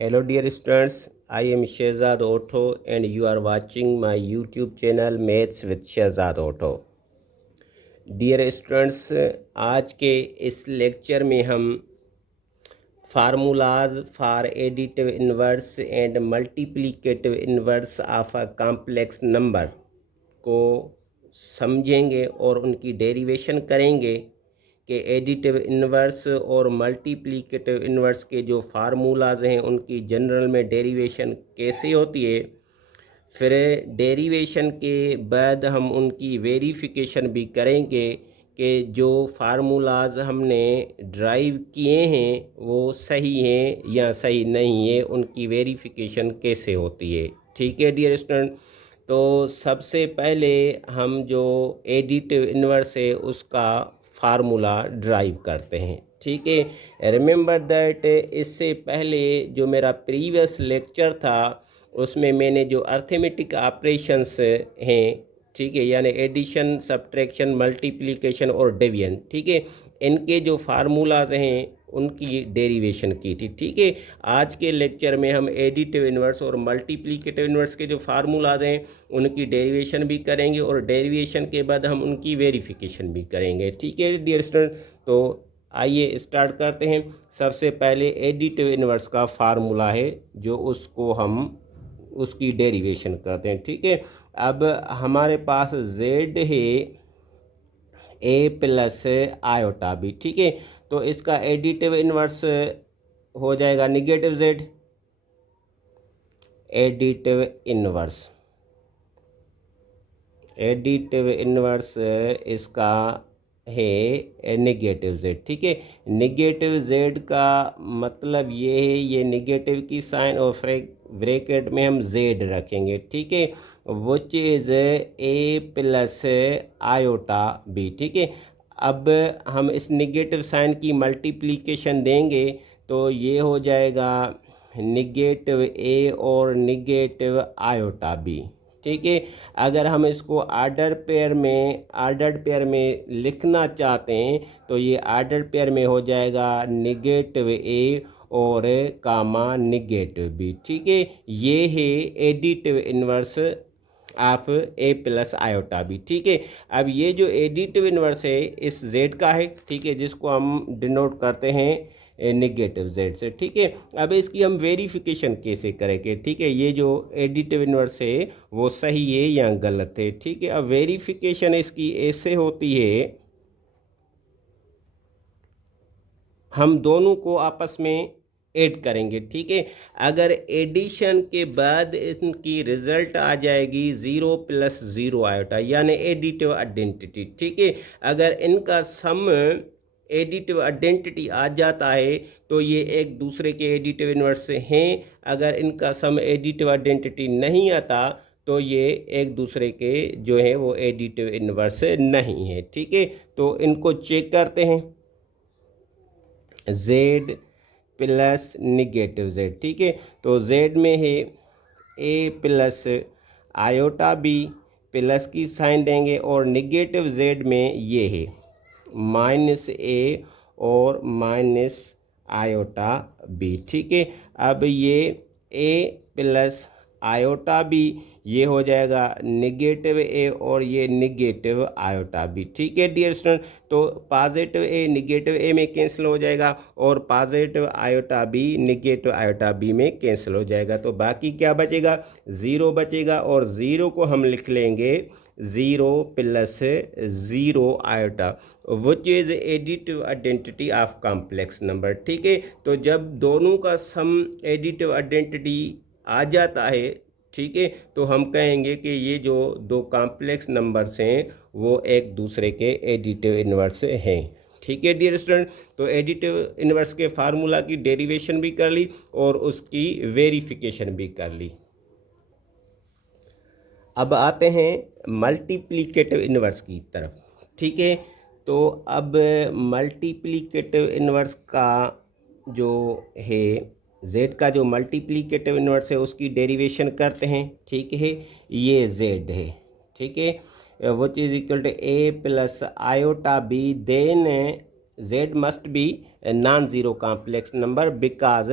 Hello dear students, I am Shehzad Otto and you are watching my YouTube channel Maths with Shehzad Otto। Dear students, आज के इस lecture में हम formulas for additive inverse and multiplicative inverse of a complex number को समझेंगे और उनकी derivation करेंगे कि एडिटिव इन्वर्स और मल्टीप्लिकेटिव इन्वर्स के जो फार्मूलाज हैं उनकी जनरल में डेरिवेशन कैसे होती है। फिर डेरिवेशन के बाद हम उनकी वेरिफिकेशन भी करेंगे कि जो फार्मूलाज हमने ड्राइव किए हैं वो सही हैं या सही नहीं है, उनकी वेरिफिकेशन कैसे होती है। ठीक है डियर स्टूडेंट, तो सबसे पहले हम जो एडिटिव इन्वर्स है उसका फार्मूला ड्राइव करते हैं। ठीक है, रिमेंबर दैट इससे पहले जो मेरा प्रीवियस लेक्चर था उसमें मैंने जो अर्थमेटिक ऑपरेशंस हैं, ठीक है, यानी एडिशन, सब्ट्रैक्शन, मल्टीप्लिकेशन और डिवीजन, ठीक है, इनके जो फार्मूलाज हैं उनकी डेरिवेशन की थी। ठीक है, आज के लेक्चर में हम एडिटिव इन्वर्स और मल्टीप्लिकेटिव इन्वर्स के जो फार्मूलाज हैं उनकी डेरिवेशन भी करेंगे और डेरिवेशन के बाद हम उनकी वेरिफिकेशन भी करेंगे। ठीक है डियर स्टूडेंट, तो आइए स्टार्ट करते हैं। सबसे पहले एडिटिव इन्वर्स का फार्मूला है जो उसको हम उसकी डेरिवेशन करते हैं। ठीक है, अब हमारे पास z है a प्लस आयोटा b। ठीक है, तो इसका एडिटिव इन्वर्स हो जाएगा निगेटिव z। एडिटिव इन्वर्स इसका है निगेटिव z। ठीक है, निगेटिव z का मतलब ये है, ये निगेटिव की साइन और ब्रैकेट में हम z रखेंगे। ठीक है, which is a plus iota b। ठीक है, अब हम इस निगेटिव साइन की मल्टीप्लिकेशन देंगे तो ये हो जाएगा निगेटिव a और निगेटिव आयोटा b। ठीक है, अगर हम इसको आर्डर्ड पेयर में लिखना चाहते हैं तो ये आर्डर्ड पेयर में हो जाएगा निगेटिव a और कामा निगेटिव b। ठीक है, ये है additive inverse of a plus iota b। ठीक है, अब ये जो एडिटिव इन्वर्स है इस z का है, ठीक है, जिसको हम डिनोट करते हैं निगेटिव z से। ठीक है, अब इसकी हम वेरिफिकेशन कैसे करेंगे। ठीक है, ये जो एडिटिव इन्वर्स है वो सही है या गलत है। ठीक है, अब वेरिफिकेशन इसकी ऐसे होती है, हम दोनों को आपस में ऐड करेंगे। ठीक है, अगर एडिशन के बाद इनकी रिजल्ट आ जाएगी 0 प्लस 0 आयोटा यानी एडिटिव आइडेंटिटी। ठीक है, अगर इनका सम एडिटिव आइडेंटिटी आ जाता है तो ये एक दूसरे के एडिटिव इन्वर्स हैं। अगर इनका सम एडिटिव आइडेंटिटी नहीं आता तो ये एक दूसरे के जो है वो एडिटिव इन्वर्स नहीं है। ठीक है, तो इनको चेक करते हैं, z प्लस निगेटिव z। ठीक है, तो z में है a plus iota b, plus की साइन देंगे, और निगेटिव z में ये है माइनस a और माइनस आयोटा b। ठीक है, अब ये a प्लस आयोटा b ये हो जाएगा निगेटिव a और ये निगेटिव आयोटा b। ठीक है डियर स्टूडेंट, तो पॉजिटिव a निगेटिव a में कैंसिल हो जाएगा और positive iota b negative iota b में कैंसिल हो जाएगा, तो बाकी क्या बचेगा, ज़ीरो बचेगा, और ज़ीरो को हम लिख लेंगे 0 plus 0 iota, which is additive identity of complex number. ठीक है, तो जब दोनों का सम एडिटिव आइडेंटिटी आ जाता है, ठीक है, तो हम कहेंगे कि ये जो दो कॉम्प्लेक्स नंबर्स हैं वो एक दूसरे के एडिटिव इन्वर्स हैं। ठीक है डियर स्टूडेंट, तो एडिटिव इन्वर्स के फार्मूला की डेरिवेशन भी कर ली और उसकी वेरिफिकेशन भी कर ली। अब आते हैं मल्टीप्लिकेटिव इन्वर्स की तरफ। ठीक है, तो अब मल्टीप्लिकेटिव इन्वर्स का जो है z का जो मल्टीप्लिकेटिव इन्वर्स है उसकी डेरिवेशन करते हैं। ठीक है, ये z है। ठीक है, which is equal to a plus iota b, then z must be non zero complex number because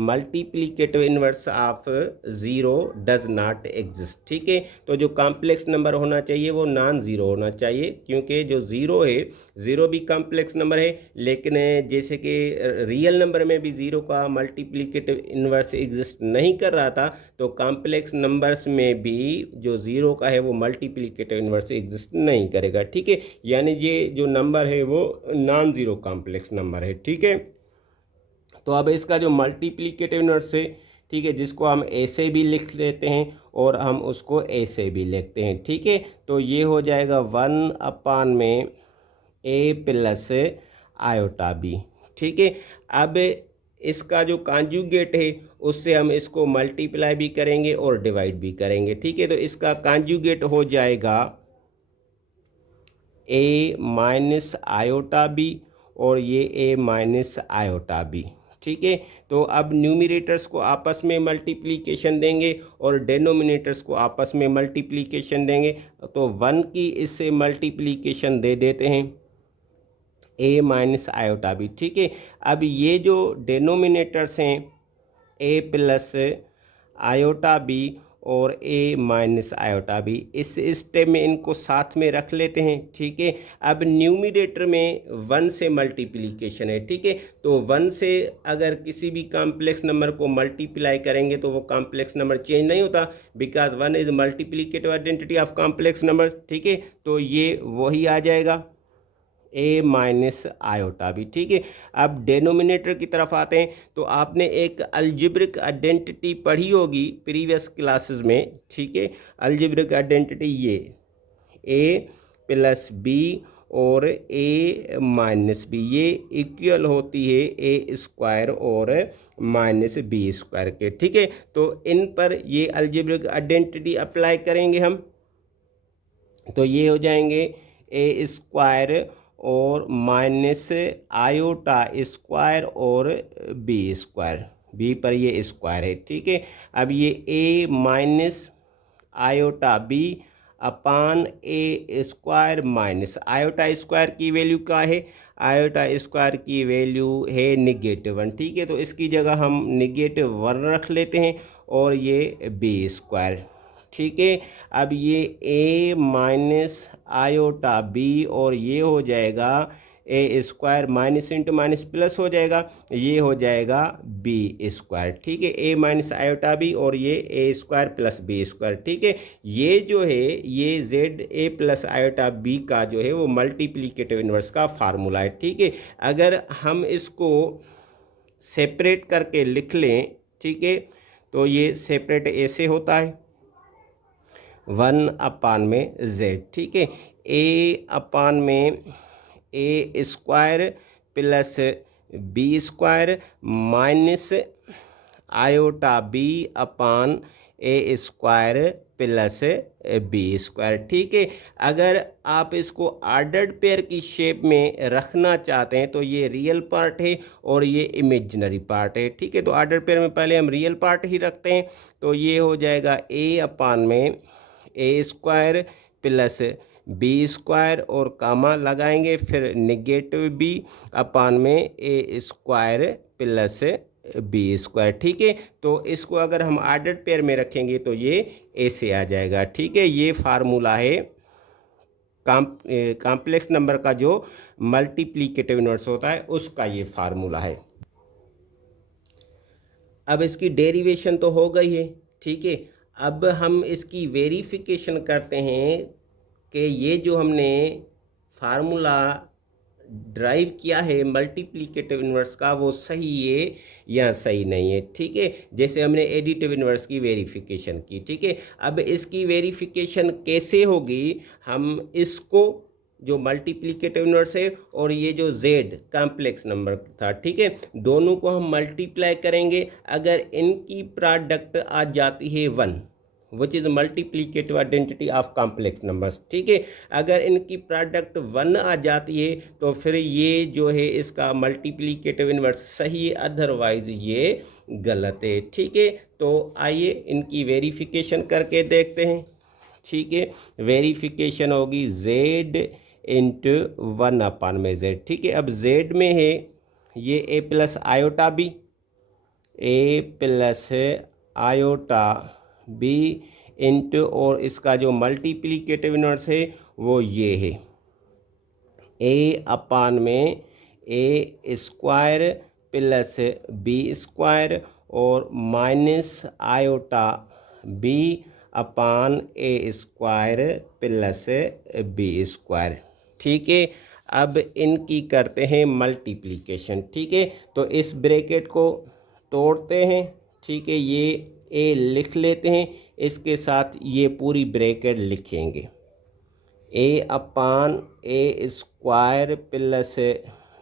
multiplicative inverse of zero does not exist. ठीक है, तो जो कॉम्प्लेक्स नंबर होना चाहिए वो नॉन ज़ीरो होना चाहिए, क्योंकि जो ज़ीरो है, ज़ीरो भी कॉम्प्लेक्स नंबर है, लेकिन जैसे कि रियल नंबर में भी ज़ीरो का मल्टीप्लिकेटिव इन्वर्स एग्जिस्ट नहीं कर रहा था, तो कॉम्प्लेक्स नंबर्स में भी जो ज़ीरो का है वो मल्टीप्लिकेटिव इन्वर्स एग्जिस्ट नहीं करेगा। ठीक है, यानी ये जो नंबर है वो नॉन ज़ीरो कॉम्प्लेक्स नंबर है। ठीक है, तो अब इसका जो मल्टीप्लिकेटिव इन्वर्स है, ठीक है, जिसको हम ऐसे भी लिख लेते हैं और हम उसको ऐसे भी लिखते हैं। ठीक है, तो ये हो जाएगा 1/में ए प्लस आयोटा बी। ठीक है, अब इसका जो कॉन्जुगेट है उससे हम इसको मल्टीप्लाई भी करेंगे और डिवाइड भी करेंगे। ठीक है, तो इसका कॉन्जुगेट हो जाएगा ए माइनस आयोटा बी और ये ए माइनस आयोटा बी। ठीक है, तो अब न्यूमिनेटर्स को आपस में मल्टीप्लिकेशन देंगे और डेनोमिनेटर्स को आपस में मल्टीप्लिकेशन देंगे, तो 1 की इससे मल्टीप्लिकेशन दे देते हैं ए माइनस आयोटा बी। ठीक है, अब ये जो डेनोमिनेटर्स हैं ए प्लस आयोटा बी और ए माइनस आयोटा बी, इस स्टेप में इनको साथ में रख लेते हैं। ठीक है, अब न्यूमिनेटर में 1 से मल्टीप्लिकेशन है। ठीक है, तो 1 से अगर किसी भी कॉम्प्लेक्स नंबर को मल्टीप्लाई करेंगे तो वो कॉम्प्लेक्स नंबर चेंज नहीं होता, because 1 is multiplicative identity of complex number. ठीक है, तो ये वही आ जाएगा ए माइनस आयोटा भी। ठीक है, अब डेनोमिनेटर की तरफ आते हैं, तो आपने एक अलजेब्रिक आइडेंटिटी पढ़ी होगी प्रीवियस क्लासेस में। ठीक है, अलजेब्रिक आइडेंटिटी ये ए प्लस बी और ए माइनस बी, ये इक्वल होती है ए स्क्वायर और माइनस बी स्क्वायर के। ठीक है, तो इन पर ये अलजेब्रिक आइडेंटिटी अप्लाई करेंगे हम, तो ये हो जाएंगे ए स्क्वायर और माइनस आयोटा स्क्वायर और बी स्क्वायर, बी पर ये स्क्वायर है। ठीक है, अब ये ए minus iota B upon A square minus iota square की वैल्यू क्या है, आयोटा स्क्वायर की वैल्यू है -1। ठीक है, तो इसकी जगह हम -1 रख लेते हैं और ये बी स्क्वायर। ठीक है, अब ये ए माइनस आयोटा बी और ये हो जाएगा A square, minus into minus plus हो जाएगा, ये हो जाएगा बी स्क्वायर। ठीक है, ए माइनस आयोटा बी और ये A square plus B square. ठीक है, ये जो है ये Z A plus iota B का जो है वो मल्टीप्लिकेटिव इन्वर्स का फार्मूला है। ठीक है, अगर हम इसको सेपरेट करके लिख लें, ठीक है, तो ये सेपरेट ऐसे होता है 1/में जेड। ठीक है, ए अपान में A square plus B square minus iota B upon A square plus B square. ठीक है, अगर आप इसको ऑर्डर्ड पेयर की शेप में रखना चाहते हैं तो ये रियल पार्ट है और ये इमेजिनरी पार्ट है। ठीक है, तो ऑर्डर्ड पेयर में पहले हम रियल पार्ट ही रखते हैं, तो ये हो जाएगा ए अपान में A square plus B square और कामा लगाएंगे, फिर नेगेटिव बी अपान में A square plus B square. ठीक है, तो इसको अगर हम ऑर्डर्ड पेयर में रखेंगे तो ये ऐसे आ जाएगा। ठीक है, ये फार्मूला है कॉम्प्लेक्स नंबर का जो मल्टीप्लिकेटिव इन्वर्स होता है उसका ये फार्मूला है। अब इसकी डेरिवेशन तो हो गई है। ठीक है, अब हम इसकी वेरिफिकेशन करते हैं कि ये जो हमने फार्मूला ड्राइव किया है मल्टीप्लिकेटिव इन्वर्स का वो सही है या सही नहीं है। ठीक है, जैसे हमने एडिटिव इन्वर्स की वेरिफिकेशन की। ठीक है, अब इसकी वेरिफिकेशन कैसे होगी, हम इसको जो मल्टीप्लिकेटिव इन्वर्स है और ये जो z कॉम्प्लेक्स नंबर था, ठीक है, दोनों को हम मल्टीप्लाई करेंगे। अगर इनकी प्रोडक्ट आ जाती है 1 which is multiplicative identity of complex numbers. ठीक है, अगर इनकी प्रोडक्ट 1 आ जाती है तो फिर ये जो है इसका मल्टीप्लिकेटिव इन्वर्स सही है, अदरवाइज ये गलत है। ठीक है, तो आइए इनकी वेरिफिकेशन करके देखते हैं। ठीक है, वेरिफिकेशन होगी z इंटू 1/में z। ठीक है, अब z में है ये ए प्लस आयोटा बी, ए प्लस आयोटा बी इंटू, और इसका जो मल्टीप्लिकेटिव इन्वर्स है वो ये है ए अपान में A square plus B square और minus iota B upon A square plus B square. ठीक है, अब इनकी करते हैं मल्टीप्लिकेशन। ठीक है, तो इस ब्रैकेट को तोड़ते हैं। ठीक है, ये ए लिख लेते हैं, इसके साथ ये पूरी ब्रैकेट लिखेंगे A upon A square plus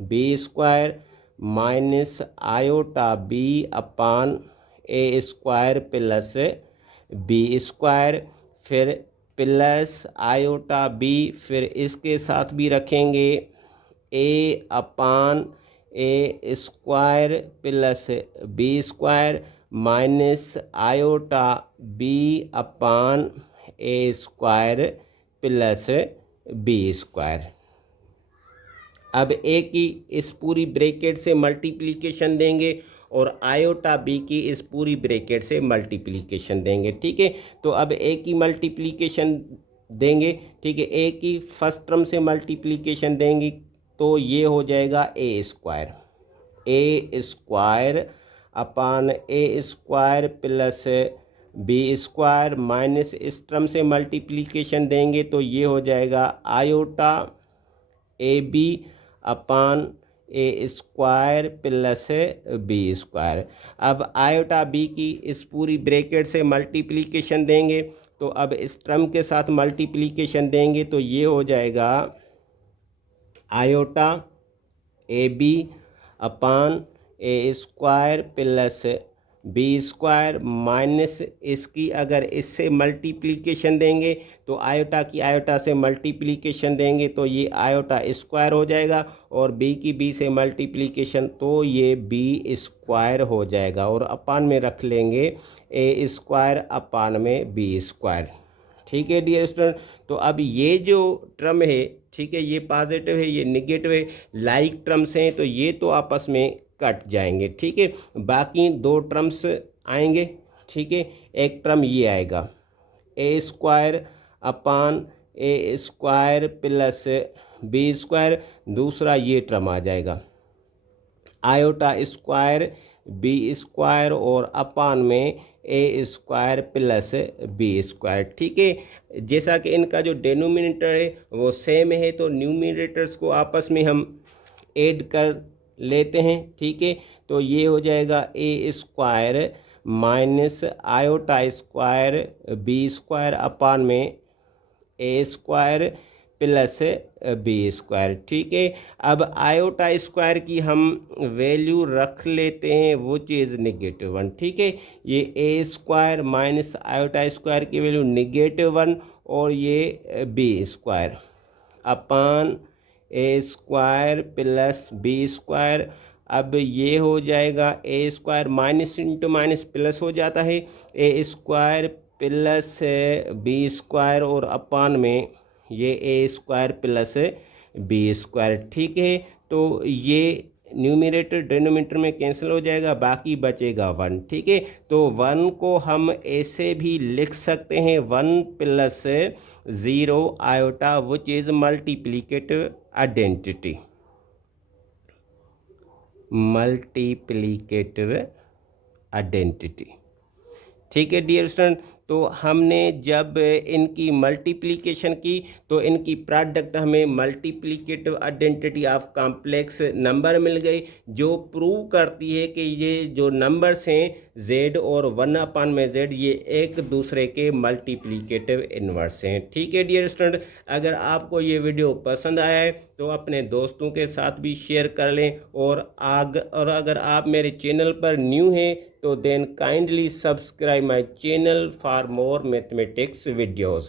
B square minus iota B upon A square plus B square, फिर प्लस आयोटा बी, फिर इसके साथ भी रखेंगे A upon A square plus B square minus iota B upon A square plus B square. अब A की इस पूरी ब्रैकेट से मल्टीप्लिकेशन देंगे और आयोटा बी की इस पूरी ब्रैकेट से मल्टीप्लिकेशन देंगे। ठीक है, तो अब ए की मल्टीप्लिकेशन देंगे। ठीक है, ए की फर्स्ट टर्म से मल्टीप्लिकेशन देंगे तो ये हो जाएगा A square upon A square plus B square minus इस टर्म से मल्टीप्लिकेशन देंगे तो ये हो जाएगा iota A B upon A square plus B square. अब आयोटा बी की इस पूरी ब्रैकेट से मल्टीप्लिकेशन देंगे तो अब इस टर्म के साथ मल्टीप्लिकेशन देंगे तो ये हो जाएगा iota A B upon A square plus B square minus इसकी अगर इससे मल्टीप्लिकेशन देंगे तो आयोटा की आयोटा से मल्टीप्लिकेशन देंगे तो ये आयोटा स्क्वायर हो जाएगा और बी की बी से मल्टीप्लिकेशन तो ये बी स्क्वायर हो जाएगा और अपान में रख लेंगे ए स्क्वायर अपान में बी स्क्वायर। ठीक है डियर स्टूडेंट, तो अब ये जो टर्म है, ठीक है, ये पॉजिटिव है ये निगेटिव है, लाइक टर्म्स हैं तो ये तो आपस में कट जाएंगे। ठीक है, बाकी दो टर्म्स आएंगे। ठीक है, एक टर्म ये आएगा ए square upon A square plus B square, दूसरा ये टर्म आ जाएगा आयोटा स्क्वायर बी स्क्वायर और अपान में A square plus B square. ठीक है, जैसा कि इनका जो डेनोमिनेटर है वो सेम है तो न्यूमिनेटर्स को आपस में हम ऐड कर लेते हैं। ठीक है, तो ये हो जाएगा A square minus iota square B square upon में A square plus B square. ठीक है, अब आयोटा स्क्वायर की हम वैल्यू रख लेते हैं वो चीज़ -1। ठीक है, ये A square minus iota square की वैल्यू -1 और ये B square upon A square plus B square. अब ये हो जाएगा A square minus into minus plus हो जाता है A square plus B square और अपान में ये A square plus B square. ठीक है, तो ये न्यूमरेटर डिनोमिनेटर में कैंसिल हो जाएगा, बाकी बचेगा 1। ठीक है, तो 1 को हम ऐसे भी लिख सकते हैं 1 plus 0 iota which is multiplicative identity. ठीक है डियर स्टूडेंट, तो हमने जब इनकी मल्टीप्लिकेशन की तो इनकी प्रोडक्ट हमें multiplicative identity of complex number मिल गई जो प्रूव करती है कि ये जो नंबर्स हैं z और 1 में z ये एक दूसरे के मल्टीप्लिकेटिव इन्वर्स हैं। ठीक है डियर स्टूडेंट, अगर आपको ये वीडियो पसंद आया है तो अपने दोस्तों के साथ भी शेयर कर लें और अगर आप मेरे चैनल पर न्यू हैं तो then kindly subscribe my channel for more mathematics videos.